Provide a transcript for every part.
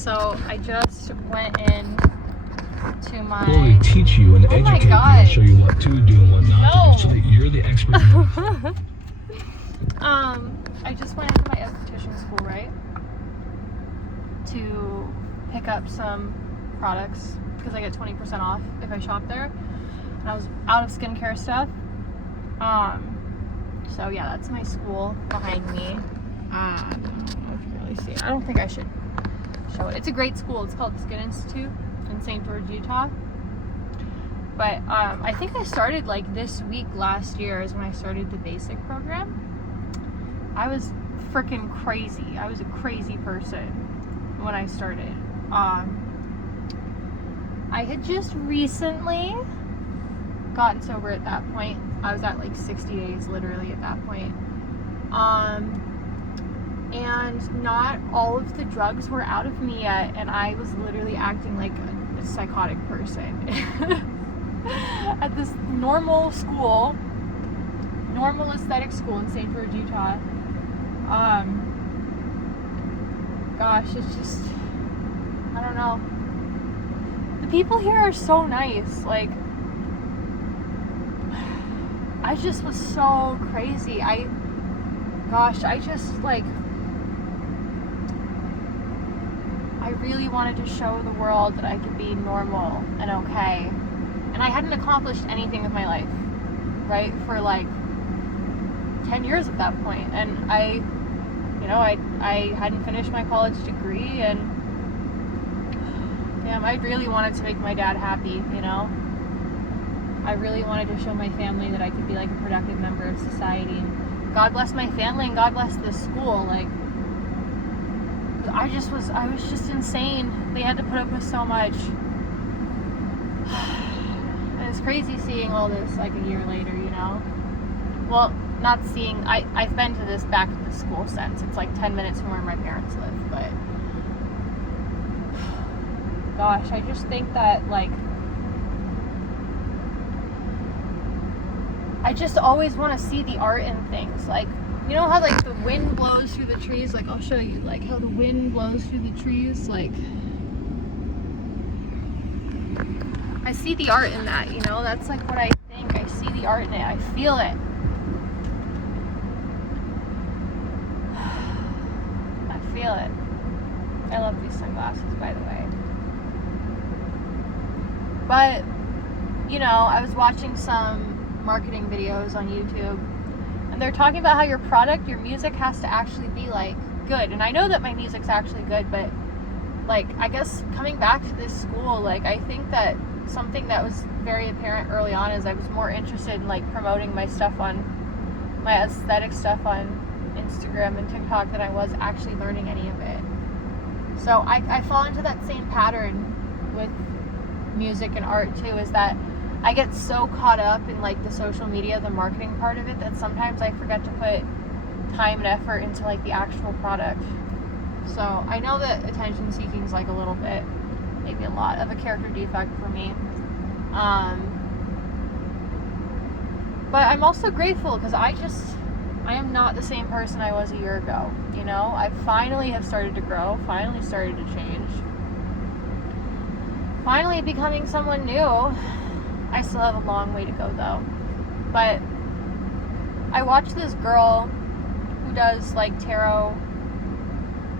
So I just went in to my... We'll teach you and educate you and show you what to do and what not to do so that you're the expert. I just went into my esthetician school, right? To pick up some products because I get 20% off if I shop there. And I was out of skincare stuff. So yeah, that's my school behind me. I don't know if you can really see it. I don't think I should show it. It's a great school. It's called Skin Institute in St. George, Utah. But I think I started like this week last year is when I started the basic program. I was freaking crazy. I was a crazy person when I started. I had just recently gotten sober at that point. I was at like 60 days literally at that point. And not all of the drugs were out of me yet, and I was literally acting like a psychotic person at this normal school, normal aesthetic school in St. George, Utah. Gosh, it's just, I don't know. The people here are so nice. Like, I just was so crazy. I really wanted to show the world that I could be normal and okay. And I hadn't accomplished anything with my life, right? For like 10 years at that point. And I hadn't finished my college degree, and damn, I really wanted to make my dad happy, you know? I really wanted to show my family that I could be like a productive member of society. And God bless my family and God bless this school. Like, I was just insane. They had to put up with so much. And it's crazy seeing all this like a year later, you know? Well, not seeing, I've been to this back at the school since. It's like 10 minutes from where my parents live, but gosh, I just think that like, I just always want to see the art in things. Like, you know how like the wind blows through the trees? Like, I'll show you like how the wind blows through the trees. Like, I see the art in that, you know? That's like what I think. I see the art in it. I feel it. I feel it. I love these sunglasses, by the way. But, you know, I was watching some marketing videos on YouTube, and they're talking about how your product, your music has to actually be like good. And I know that my music's actually good, but like, I guess coming back to this school, like, I think that something that was very apparent early on is I was more interested in like promoting my stuff on my aesthetic stuff on Instagram and TikTok than I was actually learning any of it. So I fall into that same pattern with music and art too, is that I get so caught up in like the social media, the marketing part of it, that sometimes I forget to put time and effort into like the actual product. So I know that attention seeking is like a little bit, maybe a lot of a character defect for me. But I'm also grateful because I am not the same person I was a year ago. You know, I finally have started to grow, finally started to change, finally becoming someone new. I still have a long way to go though. But I watched this girl who does like tarot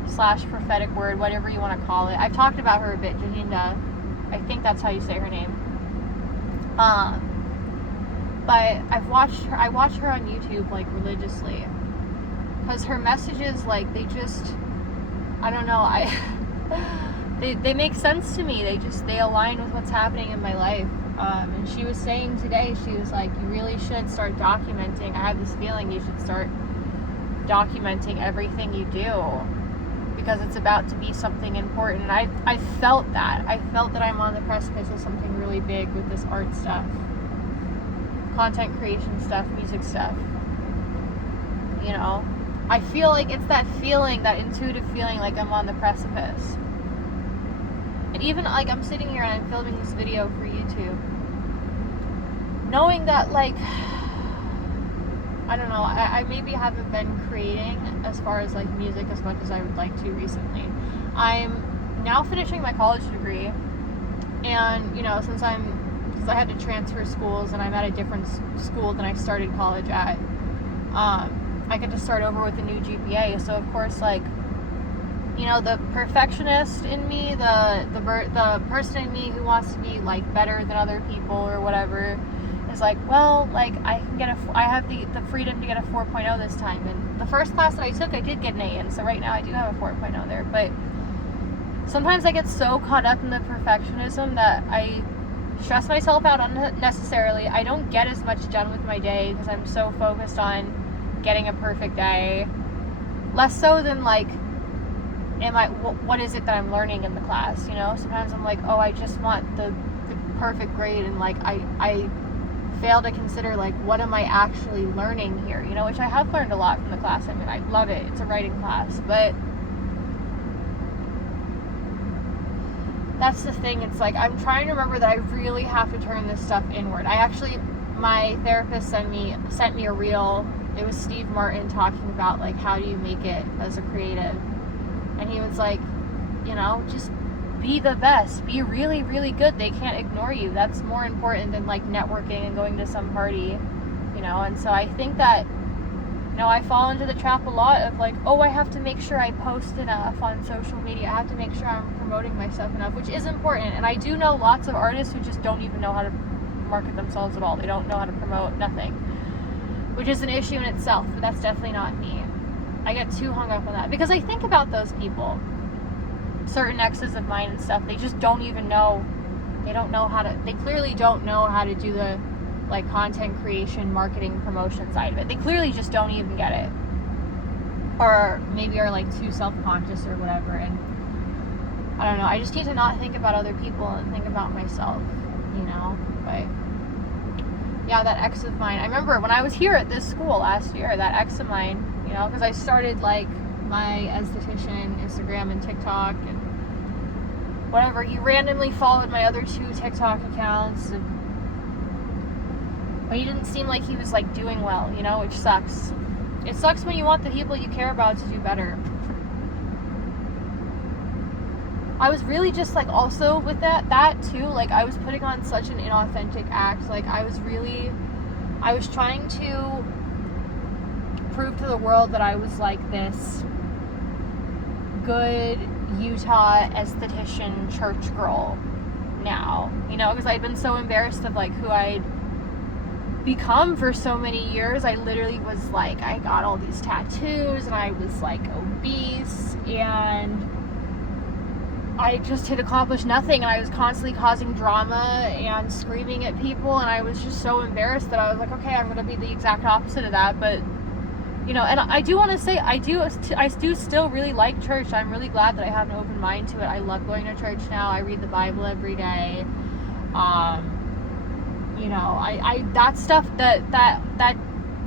/ prophetic word, whatever you want to call it. I've talked about her a bit, Jahinda. I think that's how you say her name. But I watch her on YouTube like religiously, because her messages, like, they just, I don't know, they make sense to me. They align with what's happening in my life. And she was saying today, she was like, you really should start documenting. I have this feeling you should start documenting everything you do, because it's about to be something important. And I felt that. I felt that I'm on the precipice of something really big with this art stuff, content creation stuff, music stuff. You know, I feel like it's that feeling, that intuitive feeling, like I'm on the precipice. And even like I'm sitting here and I'm filming this video for YouTube, knowing that, like, I don't know, I maybe haven't been creating as far as like music as much as I would like to recently. I'm now finishing my college degree, and, you know, since I had to transfer schools and I'm at a different school than I started college at, I get to start over with a new GPA. So of course, like, you know, the perfectionist in me, the person in me who wants to be like better than other people or whatever, is like, well, like, I have the freedom to get a 4.0 this time. And the first class that I took, I did get an A, and so right now I do have a 4.0 there. But sometimes I get so caught up in the perfectionism that I stress myself out unnecessarily. I don't get as much done with my day because I'm so focused on getting a perfect day, less so than like, what is it that I'm learning in the class, you know? Sometimes I'm like, oh, I just want the perfect grade, and like I fail to consider, like, what am I actually learning here, you know? Which I have learned a lot from the class. I mean, I love it. It's a writing class, but that's the thing. It's like, I'm trying to remember that I really have to turn this stuff inward. My therapist sent me a reel. It was Steve Martin talking about, like, how do you make it as a creative? And he was like, you know, just be the best. Be really, really good. They can't ignore you. That's more important than, like, networking and going to some party, you know? And so I think that, you know, I fall into the trap a lot of, like, oh, I have to make sure I post enough on social media. I have to make sure I'm promoting my stuff enough, which is important. And I do know lots of artists who just don't even know how to market themselves at all. They don't know how to promote, nothing, which is an issue in itself, but that's definitely not me. I get too hung up on that because I think about those people, certain exes of mine and stuff. They just don't even know. They clearly don't know how to do the, like, content creation, marketing, promotion side of it. They clearly just don't even get it, or maybe are, like, too self-conscious or whatever. And I don't know. I just need to not think about other people and think about myself, you know. But yeah, that ex of mine. I remember when I was here at this school last year, that ex of mine, you know, because I started, like, my esthetician Instagram and TikTok and whatever. He randomly followed my other 2 TikTok accounts, but he didn't seem like he was, like, doing well, you know, which sucks. It sucks when you want the people you care about to do better. I was really just, like, also with that too, like, I was putting on such an inauthentic act. Like, I was trying to prove to the world that I was, like, this good Utah esthetician church girl now, you know, because I'd been so embarrassed of, like, who I'd become for so many years. I literally was, like, I got all these tattoos, and I was, like, obese, and I just had accomplished nothing, and I was constantly causing drama and screaming at people, and I was just so embarrassed that I was like, okay, I'm going to be the exact opposite of that. But, you know, and I do want to say, I do still really like church. I'm really glad that I have an open mind to it. I love going to church now. I read the Bible every day. You know, I that stuff that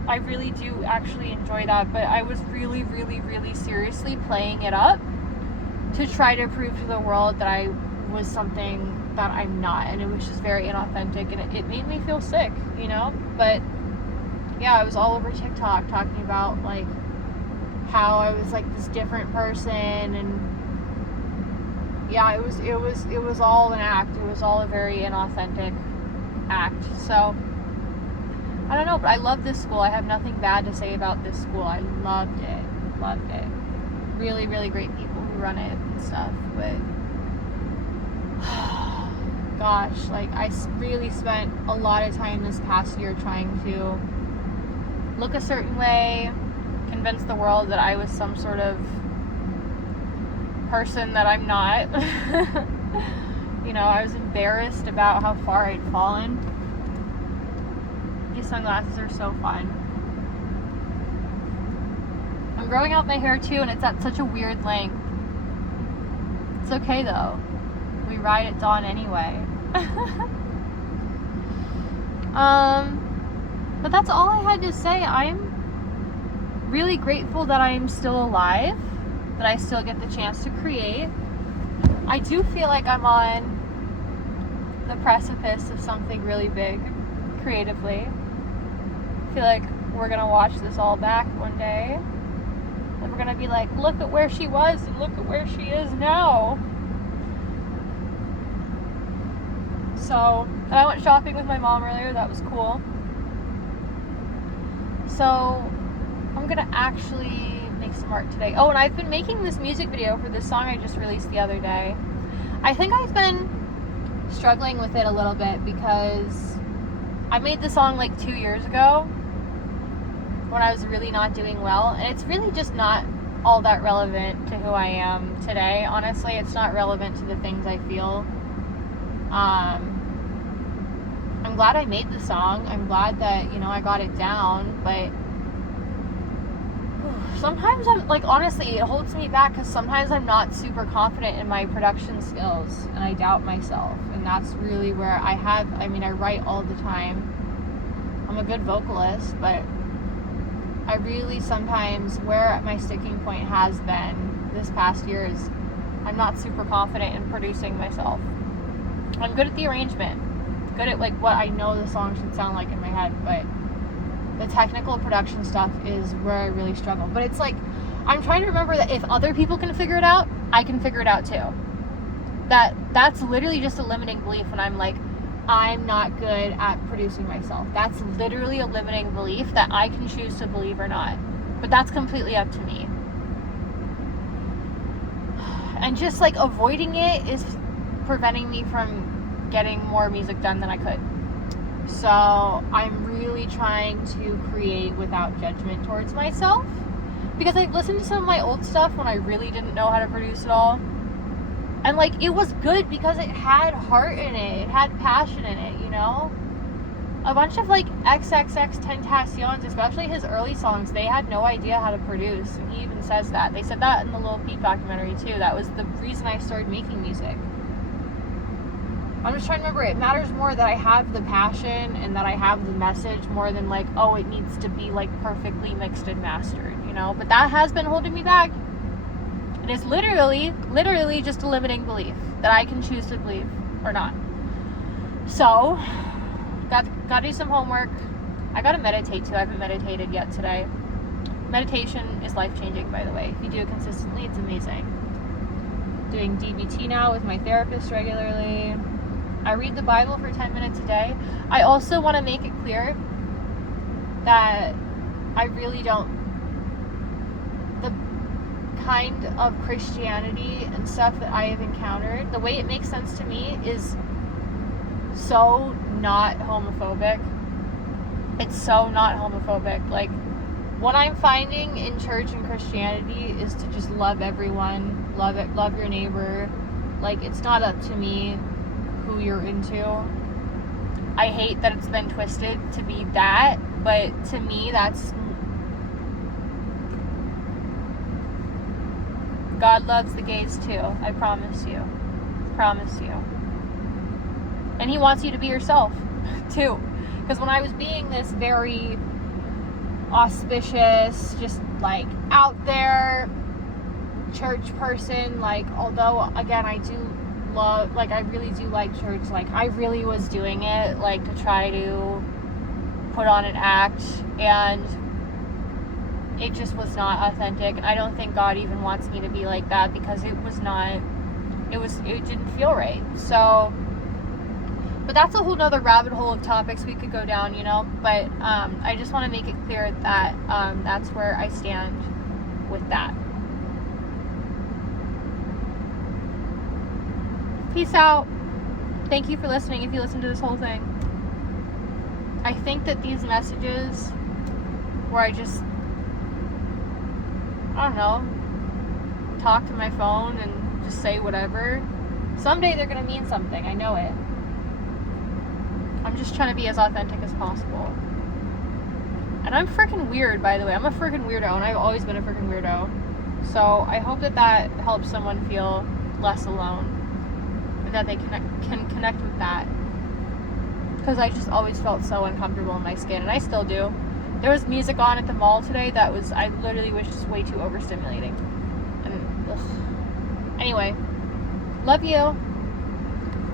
I really do actually enjoy that, but I was really, really, really seriously playing it up to try to prove to the world that I was something that I'm not, and it was just very inauthentic, and it made me feel sick, you know. But yeah, I was all over TikTok talking about, like, how I was, like, this different person, and yeah, it was all an act. It was all a very inauthentic act. So I don't know, but I love this school. I have nothing bad to say about this school. I loved it. Really, really great people who run it and stuff. But gosh, like, I really spent a lot of time this past year trying to look a certain way, convince the world that I was some sort of person that I'm not. You know, I was embarrassed about how far I'd fallen. These sunglasses are so fun. I'm growing out my hair too, and it's at such a weird length. It's okay though. We ride at dawn anyway. But that's all I had to say. I'm really grateful that I'm still alive, that I still get the chance to create. I do feel like I'm on the precipice of something really big creatively. I feel like we're gonna watch this all back one day, and we're gonna be like, look at where she was and look at where she is now. So, and I went shopping with my mom earlier. That was cool. So, I'm gonna actually make some art today. Oh, and I've been making this music video for this song I just released the other day. I think I've been struggling with it a little bit because I made the song like 2 years ago when I was really not doing well, and it's really just not all that relevant to who I am today. Honestly, it's not relevant to the things I feel. I'm glad I made the song. I'm glad that, I got it down, but sometimes I'm like, honestly, it holds me back because sometimes I'm not super confident in my production skills and I doubt myself. And that's really where I write all the time. I'm a good vocalist, but I really sometimes, where my sticking point has been this past year is I'm not super confident in producing myself. I'm good at the arrangement, good at like what I know the song should sound like in my head, but the technical production stuff is where I really struggle. But it's like, I'm trying to remember that if other people can figure it out, I can figure it out too. That's literally just a limiting belief when I'm like, I'm not good at producing myself. That's literally a limiting belief that I can choose to believe or not. But that's completely up to me. And just like avoiding it is preventing me from getting more music done than I could. So I'm really trying to create without judgment towards myself, because I listened to some of my old stuff when I really didn't know how to produce it all, and like it was good because it had heart in it had passion in it, a bunch of like XXXTentacion, especially his early songs, they had no idea how to produce, and he even says that. They said that in the Lil Peep documentary too. That was the reason I started making music. I'm just trying to remember, it matters more that I have the passion and that I have the message more than like, oh, it needs to be like perfectly mixed and mastered, But that has been holding me back. It is literally just a limiting belief that I can choose to believe or not. So, got to do some homework. I got to meditate too. I haven't meditated yet today. Meditation is life-changing, by the way. If you do it consistently, it's amazing. Doing DBT now with my therapist regularly. I read the Bible for 10 minutes a day. I also want to make it clear that I really don't, the kind of Christianity and stuff that I have encountered, the way it makes sense to me is so not homophobic. It's so not homophobic. Like, what I'm finding in church and Christianity is to just love everyone, love your neighbor. Like, it's not up to me who you're into. I hate that it's been twisted to be that, but to me that's, God loves the gays too. I promise you. And he wants you to be yourself too. Because when I was being this very auspicious, just like out there church person, like, although again I do love, like, I really do like church, like I really was doing it like to try to put on an act, and it just was not authentic, and I don't think God even wants me to be like that, because it didn't feel right. So, but that's a whole nother rabbit hole of topics we could go down, but I just want to make it clear that that's where I stand with that. Peace out. Thank you for listening if you listened to this whole thing. I think that these messages where I just, I don't know, talk to my phone and just say whatever, someday they're going to mean something. I know it. I'm just trying to be as authentic as possible. And I'm freaking weird, by the way. I'm a freaking weirdo, and I've always been a freaking weirdo. So I hope that helps someone feel less alone, and that they can connect with that. Because I just always felt so uncomfortable in my skin, and I still do. There was music on at the mall today that was, I literally was just way too overstimulating. And, ugh. Anyway, love you.